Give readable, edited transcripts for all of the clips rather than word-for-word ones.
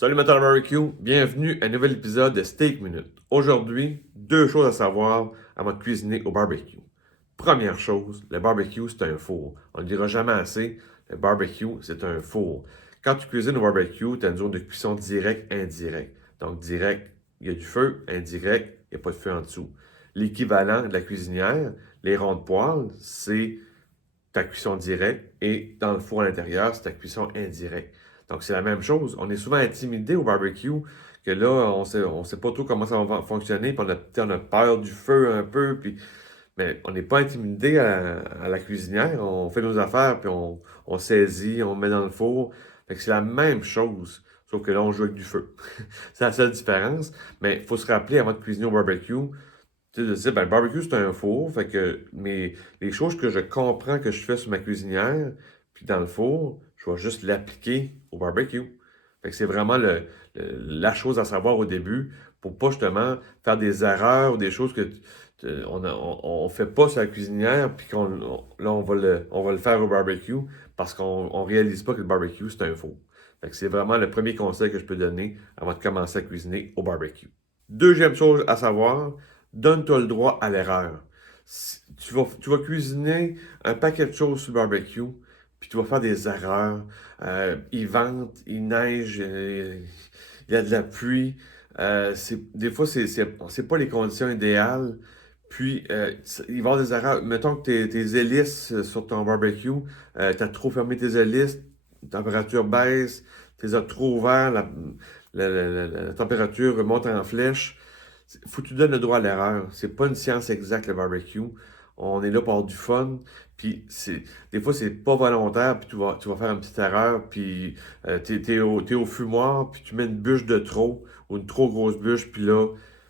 Salut Matin Barbecue, bienvenue à un nouvel épisode de Steak Minute. Aujourd'hui, deux choses à savoir avant de cuisiner au barbecue. Première chose, le barbecue c'est un four. On ne le dira jamais assez, le barbecue c'est un four. Quand tu cuisines au barbecue, tu as une zone de cuisson direct, indirect. Donc direct, il y a du feu, indirect, il n'y a pas de feu en dessous. L'équivalent de la cuisinière, les ronds de poêle, c'est ta cuisson directe et dans le four à l'intérieur, c'est ta cuisson indirecte. Donc, c'est la même chose. On est souvent intimidé au barbecue que là, on sait pas trop comment ça va fonctionner, puis on a peur du feu un peu, puis, mais on n'est pas intimidé à la cuisinière. On fait nos affaires, puis on saisit, on met dans le four. Fait que c'est la même chose, sauf que là, on joue avec du feu. C'est la seule différence. Mais il faut se rappeler avant de cuisiner au barbecue, tu sais, de dire, ben, le barbecue, c'est un four. Fait que les choses que je comprends que je fais sur ma cuisinière, puis dans le four, je vais juste l'appliquer au barbecue. Fait que c'est vraiment la chose à savoir au début pour pas justement faire des erreurs ou des choses que on fait pas sur la cuisinière, puis là, on va le faire au barbecue parce qu'on réalise pas que le barbecue, c'est un four. Fait que c'est vraiment le premier conseil que je peux donner avant de commencer à cuisiner au barbecue. Deuxième chose à savoir, donne-toi le droit à l'erreur. Tu vas cuisiner un paquet de choses sur le barbecue, puis tu vas faire des erreurs. Il vente, il neige, il y a de la pluie. Des fois, c'est pas les conditions idéales. Puis, il va y avoir des erreurs. Mettons que tes hélices sur ton barbecue, tu as trop fermé tes hélices, la température baisse, tu les as trop ouverts, la température monte en flèche. Faut que tu donnes le droit à l'erreur. C'est pas une science exacte, le barbecue. On est là pour avoir du fun. Puis des fois, c'est pas volontaire, puis tu vas faire une petite erreur, puis t'es au fumoir, puis tu mets une bûche de trop, ou une trop grosse bûche, puis là,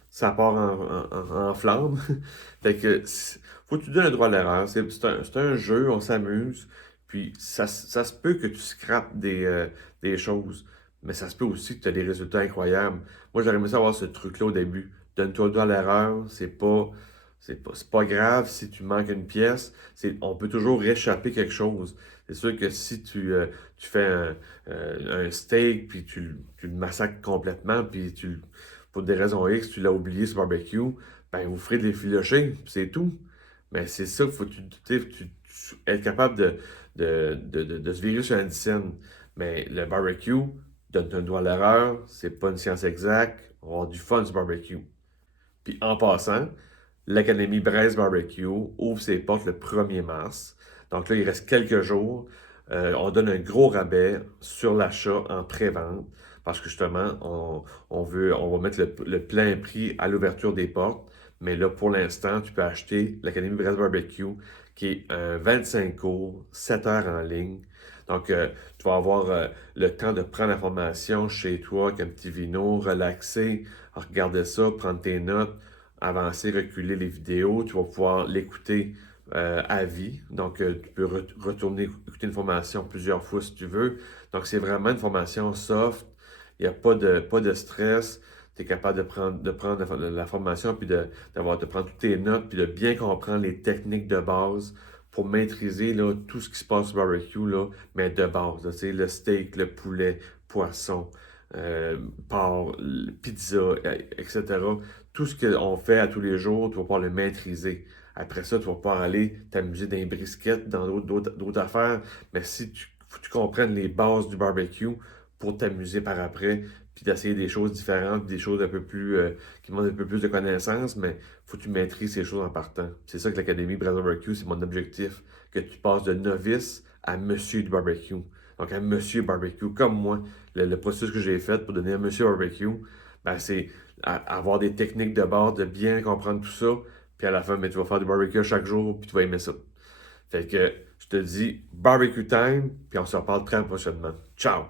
ça part en flamme. Fait que, faut que tu donnes le droit à l'erreur. C'est un jeu, on s'amuse, puis ça se peut que tu scrapes des choses, mais ça se peut aussi que tu as des résultats incroyables. Moi, j'aurais aimé savoir ce truc-là au début. Donne-toi le droit à l'erreur, c'est pas grave si tu manques une pièce. On peut toujours réchapper quelque chose. C'est sûr que si tu fais un steak, puis tu le massacres complètement, puis pour des raisons X, tu l'as oublié sur le barbecue, ben vous ferez des filochés, puis c'est tout. Mais c'est ça qu'il faut que tu être capable de se virer sur un scène. Mais le barbecue, donne un doigt à l'erreur, c'est pas une science exacte, on va avoir du fun sur le barbecue. Puis en passant, l'Académie Braise Barbecue ouvre ses portes le 1er mars. Donc là, il reste quelques jours. On donne un gros rabais sur l'achat en pré-vente parce que justement, on va mettre le plein prix à l'ouverture des portes. Mais là, pour l'instant, tu peux acheter l'Académie Braise Barbecue qui est un 25 cours, 7 heures en ligne. Donc, tu vas avoir le temps de prendre la formation chez toi avec un petit vino, relaxer, regarder ça, prendre tes notes, avancer, reculer les vidéos. Tu vas pouvoir l'écouter à vie. Donc, tu peux retourner écouter une formation plusieurs fois si tu veux. Donc, c'est vraiment une formation soft. Il n'y a pas de stress. Tu es capable de prendre la formation, puis de prendre toutes tes notes, puis de bien comprendre les techniques de base pour maîtriser là, tout ce qui se passe au barbecue, là, mais de base. Là, le steak, le poulet, poisson, porc, pizza, etc. Tout ce qu'on fait à tous les jours, tu vas pouvoir le maîtriser. Après ça, tu vas pouvoir aller t'amuser dans les briquettes, dans d'autres affaires. Mais si faut que tu comprennes les bases du barbecue pour t'amuser par après, puis d'essayer des choses différentes, des choses un peu plus qui demandent un peu plus de connaissances, mais faut que tu maîtrises ces choses en partant. C'est ça que l'Académie Braille Barbecue, c'est mon objectif, que tu passes de novice à monsieur du barbecue. Donc à monsieur barbecue, comme moi, le processus que j'ai fait pour devenir monsieur barbecue, ben, c'est avoir des techniques de base, de bien comprendre tout ça, puis à la fin, ben, tu vas faire du barbecue chaque jour, puis tu vas aimer ça. Fait que je te dis barbecue time, puis on se reparle très prochainement. Ciao!